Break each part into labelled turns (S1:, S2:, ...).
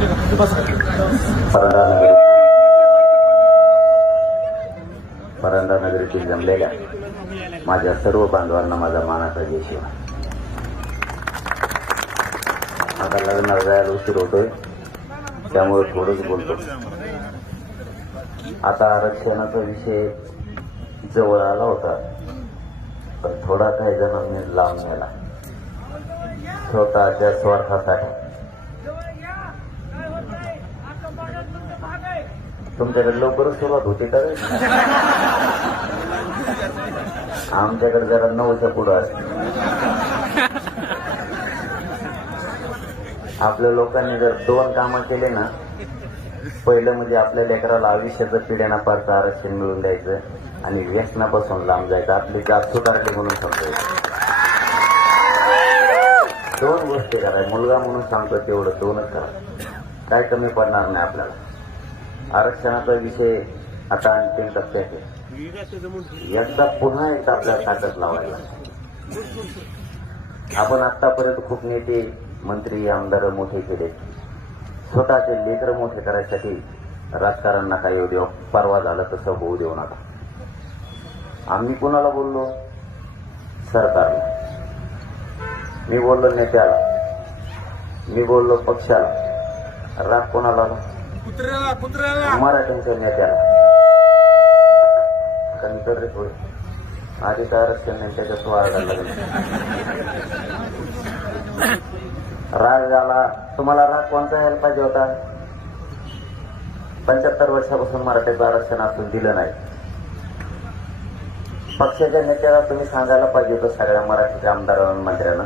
S1: परंडा नगरी परंडा नगरीतील जमलेल्या माझ्या सर्व बांधवांना माझा मानाचा जय आता लग्नाला जायला उशीर होतोय त्यामुळे थोडंच बोलतो. आता आरक्षणाचा विषय जवळ आला होता पण थोडा काही जणांनी लांब गेला. स्वतःच्या स्वार्थासाठी तुमच्याकडे लवकरच सुरुवात होते का रे? आमच्याकडे जरा नऊच्या पुढं असते. आपल्या लोकांनी जर दोन कामं केले ना पहिलं म्हणजे आपल्या लेकराला आयुष्याचं पिढ्याना पारचं आरक्षण मिळून द्यायचं आणि व्यसनापासून लांब जायचं. आपली जात सुधारली म्हणून समजायचं दोन गोष्टी कराय मुलगा म्हणून सांगतो तेवढं दोनच करा. काय कमी पडणार नाही आपल्याला. आरक्षणाचा विषय आता अंतिम टप्प्यात आहे. पुन्हा एकदा आपल्याला ताकद लावायला. आपण आतापर्यंत खूप नेते मंत्री आमदार मोठे केले. स्वतःचे लेकर मोठे करायसाठी राजकारण नका येऊ देऊ परवा झालं तसं होऊ देऊ नका. आम्ही कुणाला बोललो? सरकारला. मी बोललो नेत्याला. मी बोललो पक्षाला. राग कोणाला आला?
S2: कुत्र्याला कुत्र्याला.
S1: मराठ्यांच्या नेत्याला कमी आधी आरक्षण नाही त्याच्यात राग झाला. तुम्हाला राग कोणता यायला पाहिजे होता? पंच्याहत्तर वर्षापासून मराठ्याचं आरक्षण असून दिलं नाही. पक्षाच्या नेत्याला तुम्ही सांगायला पाहिजे होतं सगळ्या मराठीच्या आमदारांना मंत्र्यांना.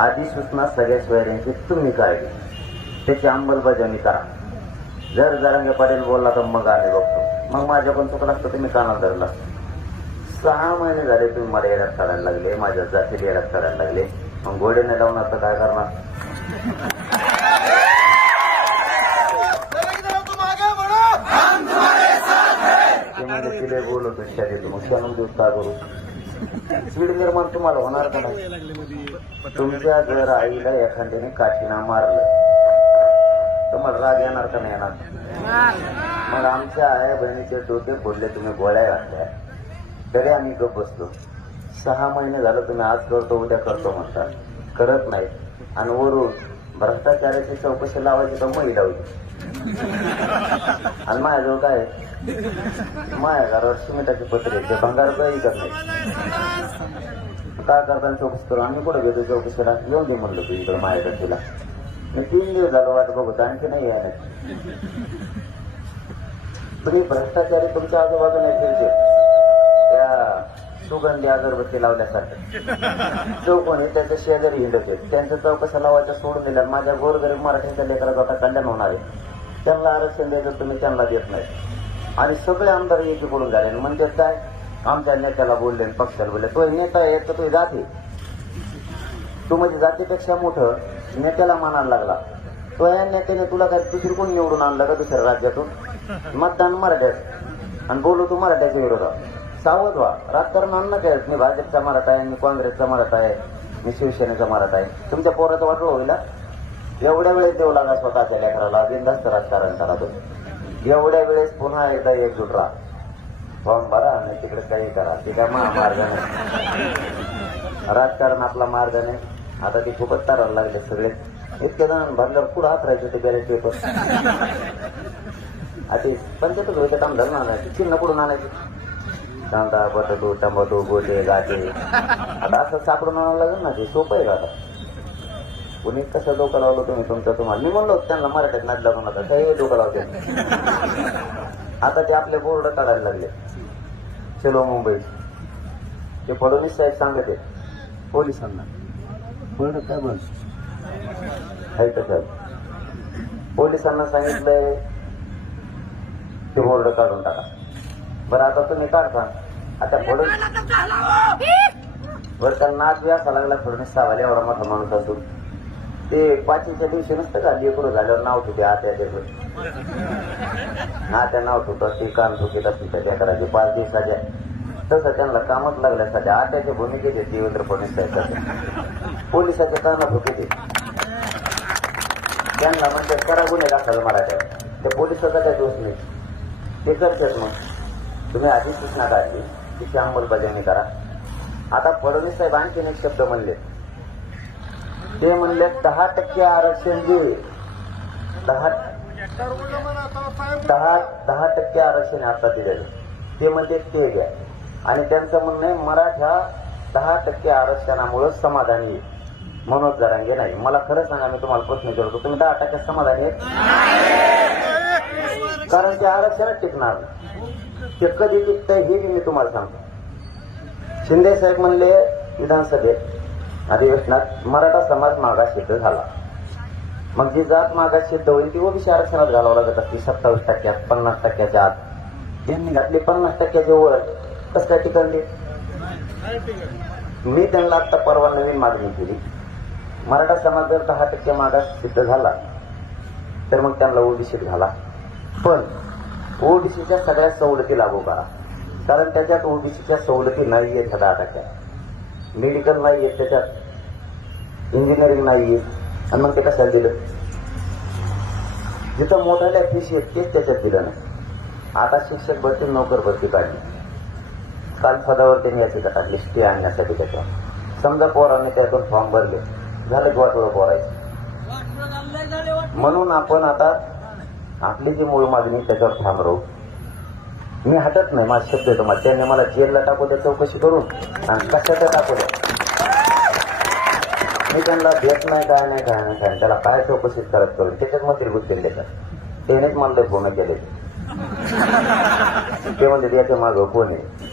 S1: आधी सूचना सगळ्या सोयऱ्यांची तुम्ही काढली त्याची अंमलबजावणी करा. जर जरंगे पाटील बोलला तर मग आम्ही बघतो. मग माझ्या पण चुकलं असतं तुम्ही कानाला धरला? सहा महिने झाले तुम्ही मला येण्यात काढायला लागले माझ्या जातीत येण्यात काढायला लागले. मग गोडेने लावून आता काय करणार? तिले बोलत शरीर मग दिवस काय करू? स्पीड निर्माण तुम्हाला होणार का नाही? तुमच्या जर आईला एखाद्याने काठीना मारलं. मग राग येणार का नाही येणार? मग आमच्या आया बहिणीचे डोके फोडले तुम्ही गोळ्या घातल्या. तरी आम्ही गप बसतो सहा महिने झालं तुम्ही आज करतो उद्या करतो म्हणता करत नाही आणि वरून भ्रष्टाचाराची चौकशी लावायची तर मग लावली आणि माझ्याजवळ काय? आहे? माझ्या घरावर सिमेंटाचे पत्रे आहेत, ते भंगार काही करत नाही काय करताना चौकशी करू? आम्ही कुठं घेतो चौकशीला? येऊन दे म्हणलं तू इकडं माझ्याकडे तिला तीन दिवस झालं वाट बघत आणखी नाही यायला पण हे भ्रष्टाचारी तुमच्या आजूबाजूला फिरते त्या सुगंधी अगरबत्ती लावल्यासारखं. जो कोणी त्याच्या शेजारी हिंडत आहेत त्यांच्या चौकशा लावायच्या सोडून दिल्या माझ्या गोरगरीब मराठीच्या लेकराचं आता कल्याण होणार आहे. त्यांना आरक्षण द्यायचं तुम्ही त्यांना देत नाही. आणि सगळे आमदार एकी बोलून झाले. म्हणजे काय? आमच्या नेत्याला बोलले आणि पक्षाला बोलले तो नेता एक तर तो जाते तू म्हणजे जातीपेक्षा मोठं नेत्याला मानायला लागला. तो या नेत्याने तुला काय दुसरी कोण निवडून आणलं का दुसऱ्या राज्यातून? मतदान मराठ्यात. आणि बोलू तू मराठ्याच्या विरोधात. सावध व्हा. राजकारण आणणं काय? मी भाजपचा मराठा आहे मी काँग्रेसचा मराठा आहे मी शिवसेनेचा मराठा आहे. तुमच्या पोराचं वाटलं होईल एवढ्या वेळेस देऊ लागा स्वतःच्या लेकराला बिंदास्त राजकारण करा तुम्ही. एवढ्या वेळेस पुन्हा एकदा एकजूट राहा. फॉर्म भरा आणि तिकडे काही करा. ते काय महामार्ग नाही. राजकारण आपला मार्ग नाही. आता ते खूपच तारायला लागले सगळे. इतक्या जण भरल्यावर पुढं हातरायचं ते बॅलेट पेपर आता पंचायत व्हायचं काम झालं ना ते चिन्ह कुठून आणायचं? कांदा बटाटो टमाटो गोटे गाटे. आता असं सापडून आणावं लागेल ना ते सोपं आहे आता? कुणी कसं डोकं लावलं तुम्ही तुमचं तुम्हाला? मी म्हणलो त्यांना मराठीत नाच म्हणून नका काही डोकं लावते? आता ते आपले बोर्ड काढायला लागले. चलो मुंबई. ते फडणवीस साहेब सांगत आहे पोलिसांना. बोर्ड काय बोल साहेब? पोलिसांना सांगितलंय ते बोर्ड काढून टाका. बरं आता तुम्ही काढता. आता फडणवीस बरं का नाच व्यासा लागला फडणवीस सावाले एवढा मोठा माणूस असून ते पाचवीच्या दिवशी नसतं का लेकरू झाल्यावर नाव ठेवते आत्या लेकरू. आत्या नाव ठेवतात ते कान ठोकीत असतील काय करायचे. पाच दिवसाच्या तसं त्यांना कामच लागल्यासाठी आत्याच्या भूमिकेत आहे देवेंद्र फडणवीस साहेब पोलिसाच्या कानात होते ते. त्यांना म्हणजे करा गुन्हे दाखल मराठ्यात त्या पोलिसाचा काय दोष नाही. ते करतात मग. तुम्ही आधी सूचना काढली तिची अंमलबजावणी करा. आता फडणवीस साहेब आणखीन एक शब्द म्हणले ते म्हणले दहा टक्के आरक्षण जे दहा दहा दहा टक्के आरक्षण आता दिलेलं. ते म्हणजे ते द्या आणि त्यांचं म्हणणं आहे मराठा दहा टक्के आरक्षणामुळे समाधानी आहे. मनोज जरांगे नाही. मला खरं सांगा मी तुम्हाला प्रश्न विचारतो. तुम्ही दहा टक्के समाधानी आहेत? कारण ते आरक्षणच टिकणार. ते कधी टिकत हे मी तुम्हाला सांगतो. शिंदे साहेब म्हणले विधानसभेत अधिवेशनात मराठा समाज मागास सिद्ध झाला. मग जी जात मागास सिद्ध होईल ती ओबीसी आरक्षणात घालावं लागत असते. सत्तावीस टक्क्यात पन्नास टक्क्याच्या आत. यांनी घातली पन्नास टक्क्याच्या वर. कसं काय मी त्यांना आता परवा नवीन मागणी केली. मराठा समाज जर दहा टक्के मागास सिद्ध झाला तर मग त्यांना ओबीसीत घाला. पण ओबीसीच्या सगळ्या सवलती लागू करा. कारण त्याच्यात ओबीसीच्या सवलती नाही आहेत दहा टक्क्यात. मेडिकल नाही आहेत त्याच्यात. इंजिनिअरिंग नाही आहे आणि मग ते कशाला दिलं? जिथं मोठ्या फीस आहेत तेच त्याच्यात दिलं नाही. आता शिक्षक भरती नोकर भरती काढली. कालपदावर त्यांनी याचिका टाकली स्टे आणण्यासाठी त्याच्या समजा पोराने त्यातून फॉर्म भरले. झालं वाटोळं पोरायचं? म्हणून आपण आता आपली जी मूळ मागणी त्याच्यावर ठाम राहू. मी हटत नाही माझा शब्द येतो. तुम्हाला त्यांनी मला जेलला टाकू द्या चौकशी करून आणि कशाचं टाकू द्या. मी त्यांना देत नाही काय नाही काय नाही काय त्याला काय चौकशीत करत करून त्याच्यात मंत्री गुंतले त्याच्यात त्यानेच मला फोन केले. ते म्हणजे याच्या मागं कोण आहे?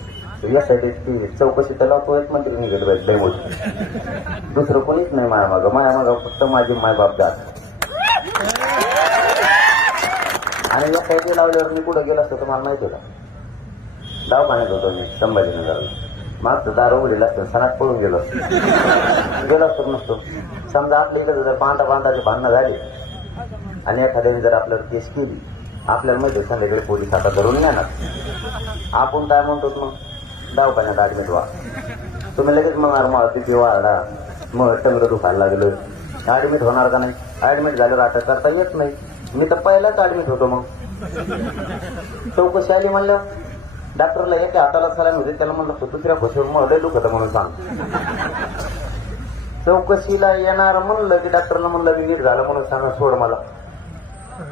S1: यासाठी चौकशी त्याला तो एक मंत्री निघत पाहिजे लय मोठी. दुसरं कोणीच नाही माया मागं माया मागं फक्त माझी मायबाप जात. आणि या साईडला लावल्यावर मी कुठं गेला असतो तुम्हाला माहिती आहे का? दवाखान्यात होतो मी संभाजीनगरला. मागचं दार उघडलेलं असतं सणात पळून गेलो असतो. गेलो असतो नसतो. समजा आपल्या इकडे जर पांढरा पांढराचे भांडणं झाली आणि एखाद्याने जर आपल्यावर केस केली आपल्याला माहिती आहे संध्याकाळी पोलीस आता धरून येणार आपण काय म्हणतो मग? दवाखान्यात ऍडमिट व्हा. तुम्ही लगेच म्हणणार मला तिथे वाढा मग टंगड दुखायला लागलं. ऍडमिट होणार का नाही? ऍडमिट झाल्यावर अटक करता येत नाही. मी तर पहिलाच ऍडमिट होतो मग. चौकशी आली म्हणलं. डॉक्टरला एका हाताला सलाम होते त्याला म्हणलं "तू दुसऱ्या खोशीवर मग दुखत म्हणून सांग. चौकशीला येणार म्हणलं की डॉक्टरला म्हणलं मी नीट झालं म्हणून सांग सोड मला.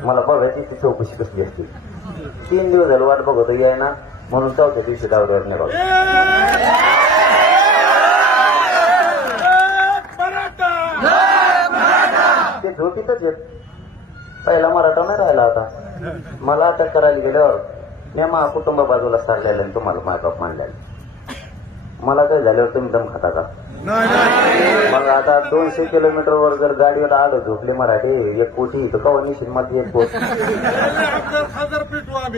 S1: मला बघायची ती चौकशी कसली असते. तीन दिवस झालं वाट बघतो यायना म्हणून चौथ्या दिवशी दावड्यावर बघा ते झोपीतच येत. पहिला मराठा नाही राहिला आता मला अटक करायला गेल्यावर मी मा कुटुंब बाजूला सारलेलं तुम्हाला मायबाप मांडलेलं मला काय झाल्यावर तुम्ही दम खाता का? मग आता दोनशे किलोमीटर वर जर गाडीवर आलो झोपले मराठी एक कोटी तर कवा निश्चित मध्ये एक कोटी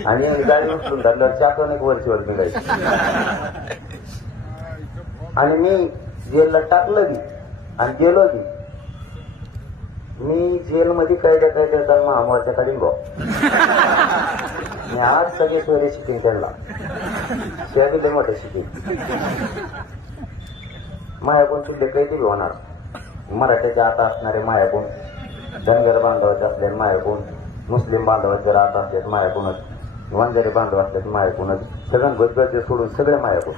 S1: आणि गाडी उचलून धरल्यावर चाकून एक वरची वर निघायची. आणि मी जेलला टाकलं की आणि गेलो की मी जेलमध्ये काय कैद्या काय काय महामोर्चा काढीन भाऊ. मी आज सगळे सोयरे शिकेन त्यांना. त्या लय शिकेन. मायागुण शुद्ध काही बी होणार. मराठ्याच्या आता असणारे मायागुण धनगर बांधवाचे असले मायागुण मुस्लिम बांधवाचे जर आता असलेत मायागुणच वंजारी बांधव असलेत मायागुणच सगळं गजगज सोडून सगळे मायागुण.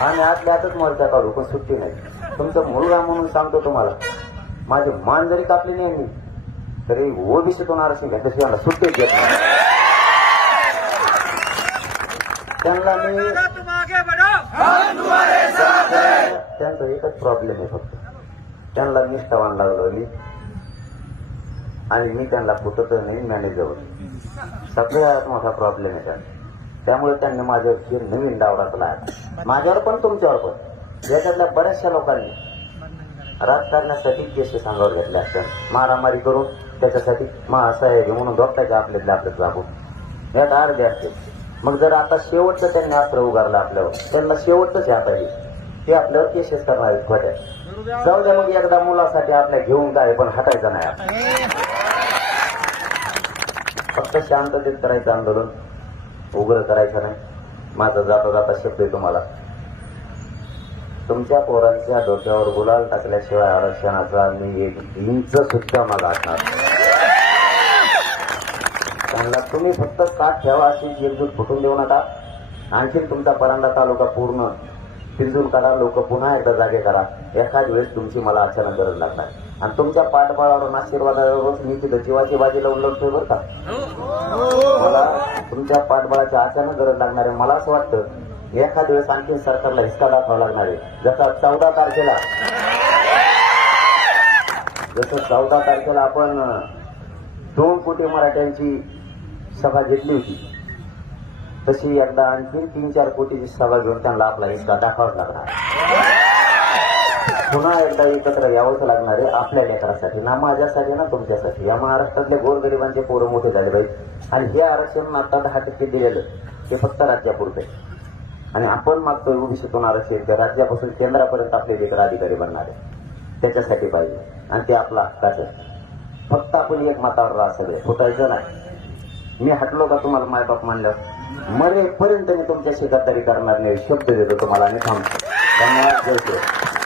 S1: आणि आतल्या आतच मोर्चा काढू पण सुट्टी नाही. तुमचा मुलगा म्हणून सांगतो तुम्हाला माझी मान जरी कापली नाही मी तरी ओबीसीतून आरक्षण घेतल्याशिवाय मला सुट्टीच घेत नाही. त्यांना मी
S2: त्यांचं
S1: त्यांचा एकच प्रॉब्लेम आहे फक्त. त्यांना निष्ठावान लागलो मी. आणि मी त्यांना फुटत नाही मॅनेजर सगळ्यात मोठा प्रॉब्लेम आहे त्यांना त्यामुळे त्यांनी माझ्या हे नवीन डाव आहे माझ्यावर पण तुमच्यावर पण. याच्यातल्या बऱ्याचशा लोकांनी राजकारणासाठी केसे सांगावर घेतले असतात. मारामारी करून त्याच्यासाठी महासाहेब म्हणून डॉक्टरच्या आपल्यातल्या आपल्यात लागून. यात अर्धे असते मग जर आता शेवटचं त्यांनी अस्त्र उगारलं आपल्यावर त्यांना शेवटच आहे पाहिजे ते आपल्यावर केसेस करणार आहेत खोट्या. जाऊ द्या मग एकदा मुलासाठी आपल्या घेऊन काय पण हटायचं नाही फक्त शांततेत करायचं आंदोलन. उग्र करायचं नाही. माझा जाता जाता शब्द आहे तुम्हाला. तुमच्या पोरांच्या डोक्यावर गुलाल टाकल्याशिवाय आरक्षणाचा मी एक इंच सुद्धा मागासणार त्यांना तुम्ही फक्त काट ठेवा अशी एकजूट फुटून देऊ नका. आणखीन तुमचा परांडा तालुका पूर्ण पिंजून काढा लोक पुन्हा एकदा जागे करा. एखाद वेळेस तुमची मला अचानक गरज लागणार. आणि तुमच्या पाठबळावर आशीर्वादावरच मी तिथं जीवाची बाजी लावून लढतोय बरं का? मला तुमच्या पाठबळाची अचानक गरज लागणार आहे मला असं वाटतं एखाद वेळेस आणखी सरकारला हिसका दाखवा लागणार आहे. जसा चौदा तारखेला जसं चौदा तारखेला आपण दोन कोटी मराठ्यांची सभा घेतली होती. तशी एकदा आणखी तीन चार कोटीची सभा घेऊन त्यांना आपला हिस्सा दाखवावा लागणार पुन्हा एकदा एकत्र यावंच लागणार आहे आपल्या लेकरासाठी ना माझ्यासाठी ना तुमच्यासाठी. या महाराष्ट्रातल्या गोरगरिबांचे पोरं मोठे झाले पाहिजे आणि हे आरक्षण आता दहा टक्के दिलेलं हे फक्त राज्यापुरतं आणि आपण मागतोय ओबीसीतून आरक्षण ते राज्यापासून केंद्रापर्यंत आपले लेकर अधिकारी बनणार आहे. त्याच्यासाठी पाहिजे. आणि ते आपला हक्काचं आहे. फक्त आपण एक मतावर राहा सगळे. फुटायचं नाही. मी हटलो का तुम्हाला मायबाप मानलं मरेपर्यंत मी तुमच्याशी गद्दारी करणार नाही. शब्द देतो तुम्हाला. आणि थांबतो. धन्यवाद. जय